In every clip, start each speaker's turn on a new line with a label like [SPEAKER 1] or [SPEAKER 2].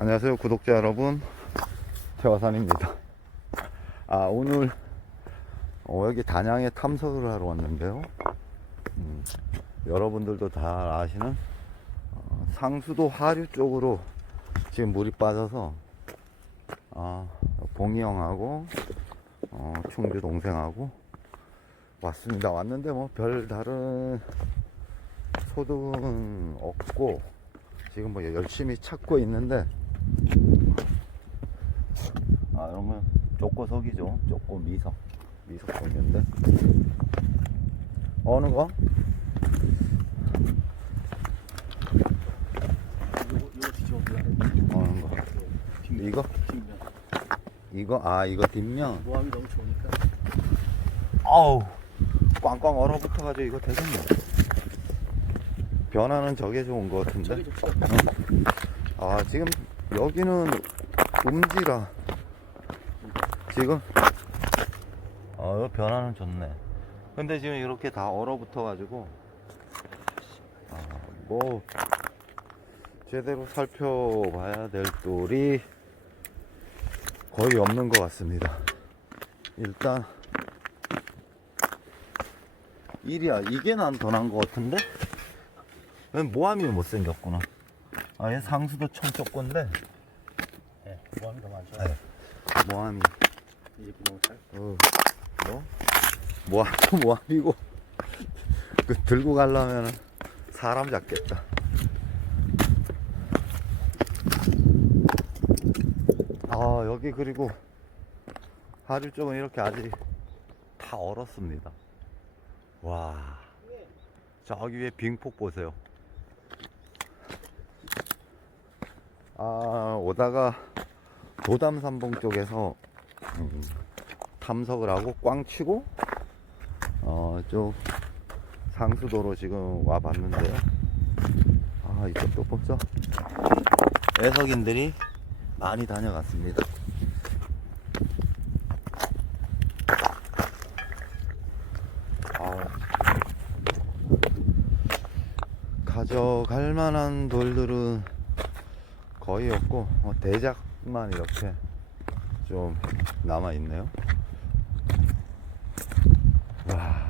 [SPEAKER 1] 안녕하세요. 구독자 여러분. 태화산입니다. 아 오늘 어, 여기 단양에 탐석을 하러 왔는데요. 음, 여러분들도 잘 아시는 어, 상수도 하류 쪽으로 지금 물이 빠져서 아, 봉이 형하고 어, 충주 동생하고 왔습니다. 왔는데 뭐 별 다른 소득은 없고 지금 뭐 열심히 찾고 있는데 아 그러면 쪼꼬석이죠 쪼꼬 미석 미석 종류인데 어느 거? 어느 거? 이거? 이거? 아 이거 뒷면
[SPEAKER 2] 모함이 너무 좋으니까
[SPEAKER 1] 아우 꽝꽝 얼어붙어가지고 이거 되겠네 변화는 저게 좋은 것 같은데
[SPEAKER 2] 좋죠.
[SPEAKER 1] 아 지금 여기는 음지라 지금? 어 이거 변화는 좋네. 근데 지금 이렇게 다 얼어붙어 가지고 아, 뭐 제대로 살펴봐야 될 돌이 거의 없는 것 같습니다. 일단 일이야. 이게 난 더 난 것 같은데? 왜 모함이 못생겼구나. 아, 얘 상수도 청초건데.
[SPEAKER 2] 네, 모함이 더 많죠.
[SPEAKER 1] 네. 모함이
[SPEAKER 2] 이제 구멍 살.
[SPEAKER 1] 어, 뭐? 모함도 모함이고. 그 들고 가려면 사람 잡겠다. 아 여기 그리고 하류 쪽은 이렇게 아직 다 얼었습니다. 와. 저기 위에 빙폭 보세요. 아 오다가 도담산봉 쪽에서 음, 탐석을 하고 꽝 치고 어쪽 상수도로 지금 와 봤는데요 아 이쪽도 보죠? 애석인들이 많이 다녀갔습니다. 아 가져갈 만한 돌들은 거의 없고 어, 대작만 이렇게 좀 남아 있네요. 와,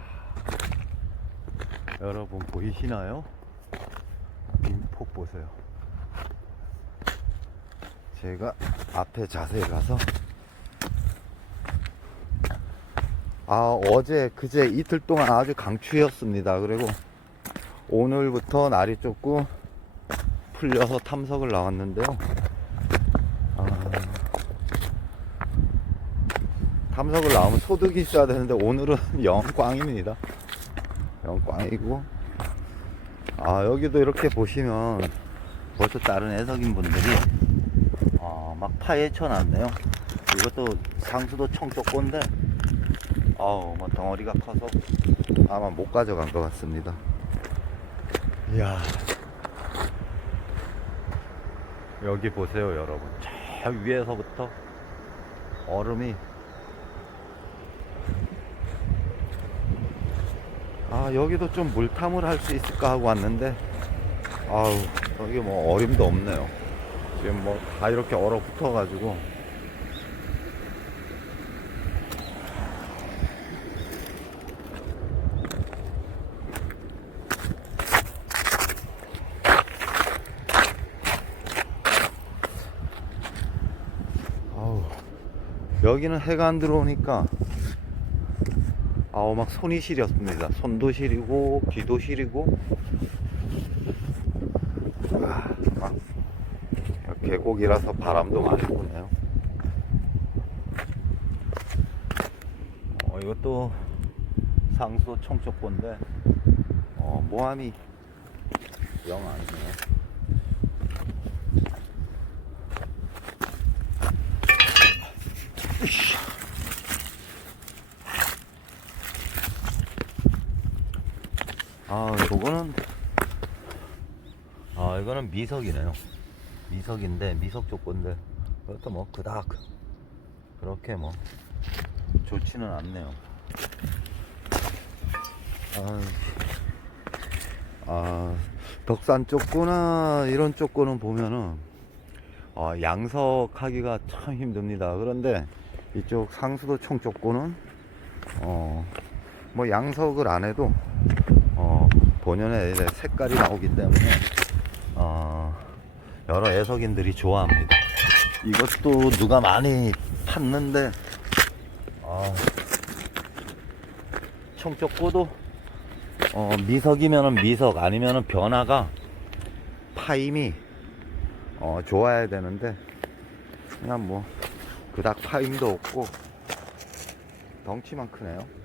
[SPEAKER 1] 여러분 보이시나요? 빈폭 보세요. 제가 앞에 자세히 가서 아 어제 그제 이틀 동안 아주 강추였습니다. 그리고 오늘부터 날이 조금 풀려서 탐석을 나왔는데요. 아, 탐석을 나오면 소득이 있어야 되는데 오늘은 영광입니다. 영광이고 아 여기도 이렇게 보시면 벌써 다른 애석인 분들이 아, 막 파헤쳐 놨네요. 이것도 상수도 청초건데 아우 뭐 덩어리가 커서 아마 못 가져간 것 같습니다. 이야 여기 보세요 여러분 저 위에서부터 얼음이 아 여기도 좀 물탐을 할 수 있을까 하고 왔는데 아우 여기 뭐 어림도 없네요. 지금 뭐 다 이렇게 얼어붙어 가지고. 아우 여기는 해가 안 들어오니까 아우 막 손이 시렸습니다. 손도 시리고 귀도 시리고. 아, 막 계곡이라서 바람도 많이 부네요. 어, 이것도 상수 청초포인데 어, 모함이 영 아니네요 아, 요거는 아, 이거는 미석이네요. 미석인데 미석 조건데 그것도 뭐 그닥 그렇게 뭐 좋지는 않네요. 아, 아 덕산 쪽구나 이런 쪽구는 보면은 어, 양석하기가 참 힘듭니다. 그런데 이쪽 상수도 총 쪽고는 어, 뭐 양석을 안 해도 어, 본연의 색깔이 나오기 때문에 어, 여러 애석인들이 좋아합니다. 이것도 누가 많이 팠는데 어, 총 쪽고도 어, 미석이면은 미석 아니면은 변화가 파임이 어, 좋아야 되는데 그냥 뭐 그닥 파임도 없고 덩치만 크네요.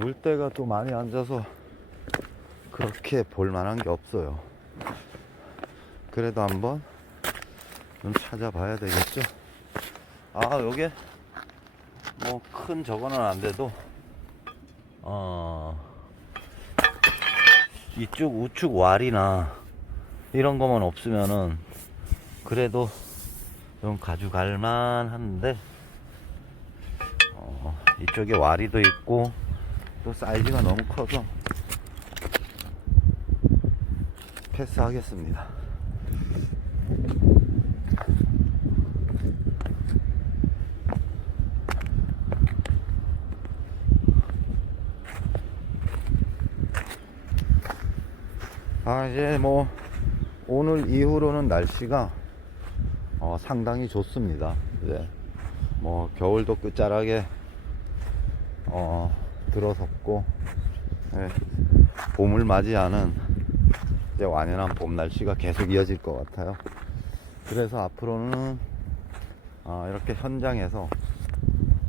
[SPEAKER 1] 물때가 또 많이 앉아서 그렇게 볼 만한 게 없어요. 그래도 한번 좀 찾아봐야 되겠죠? 아, 요게 뭐 큰 저거는 안 돼도 어 이쪽 우측 왈이나 이런 거만 없으면은 그래도 좀 가져갈 만한데 어, 이쪽에 와리도 있고 또 사이즈가 너무 커서 패스하겠습니다. 아 이제 뭐 오늘 이후로는 날씨가 어, 상당히 좋습니다. 이제 뭐 겨울도 끝자락에 어, 들어섰고 예, 봄을 맞이하는 이제 완연한 봄 날씨가 계속 이어질 것 같아요. 그래서 앞으로는 아, 이렇게 현장에서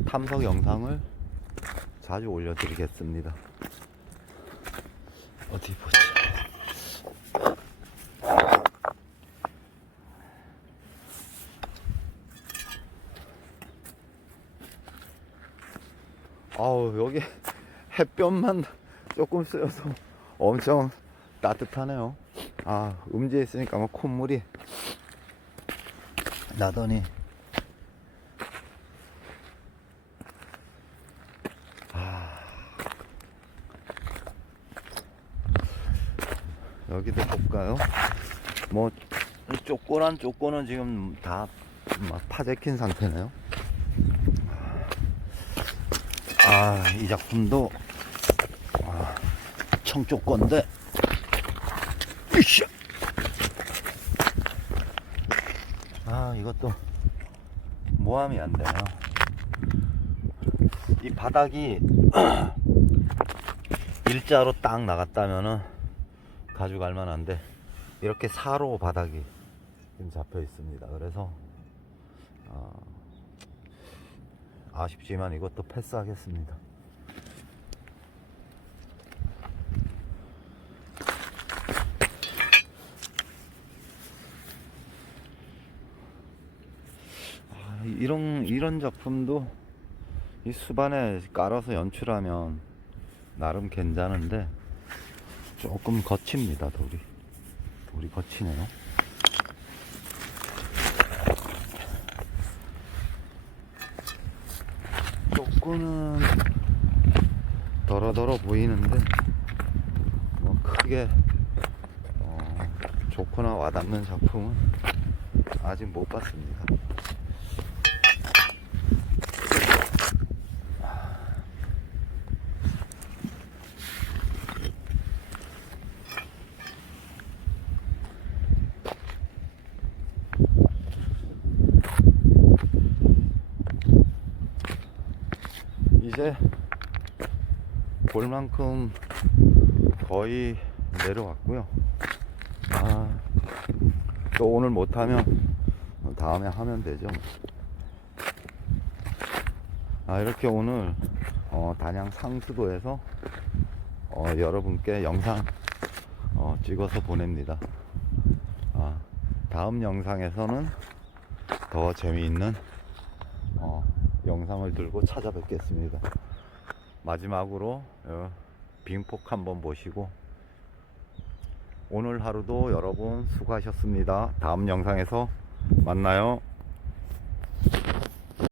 [SPEAKER 1] 탐석 영상을 자주 올려드리겠습니다. 어디 보자. 아우 여기 햇볕만 조금 쓰여서 엄청 따뜻하네요. 아 음지에 있으니까 막 콧물이 나더니 아 여기도 볼까요? 뭐 쪼꼬란 쪼꼬는 지금 다 막 파재킨 상태네요. 아, 이 작품도 아, 청쪽 건데. 으쌰! 아, 이것도 모함이 안 되네요. 이 바닥이 일자로 딱 나갔다면은 가져갈 만한데 이렇게 사로 바닥이 지금 잡혀 있습니다. 그래서 어, 아쉽지만 이것도 패스하겠습니다. 아, 이런 이런 작품도 이 수반에 깔아서 연출하면 나름 괜찮은데 조금 거칩니다 돌이 돌이 거치네요. 조금은 덜어덜어 보이는데 뭐 크게 어, 좋거나 와닿는 작품은 아직 못 봤습니다. 이제 볼 만큼 거의 내려왔고요. 아, 또 오늘 못하면 다음에 하면 되죠. 아, 이렇게 오늘 어, 단양 상수도에서 어, 여러분께 영상 어, 찍어서 보냅니다. 아, 다음 영상에서는 더 재미있는 어, 영상을 들고 찾아뵙겠습니다. 마지막으로 어, 빙폭 한번 보시고 오늘 하루도 여러분 수고하셨습니다. 다음 영상에서 만나요.